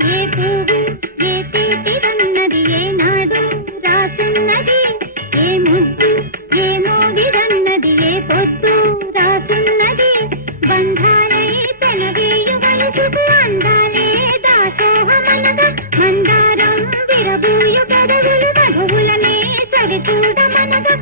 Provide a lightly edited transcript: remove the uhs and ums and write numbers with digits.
ఏ పువ్వు ఏ తీపిదన్నది ఏనాడు రాసున్నది, ఏ ముద్దు ఏ మోగిదన్నది ఏ పొద్దు రాసున్నది. బంధాలై పెనవేయు వయసుకు అందాలే దాసోహమనగా, మందారం విరబూయు పెదవులు మధువులనే సరిచూడమనగా.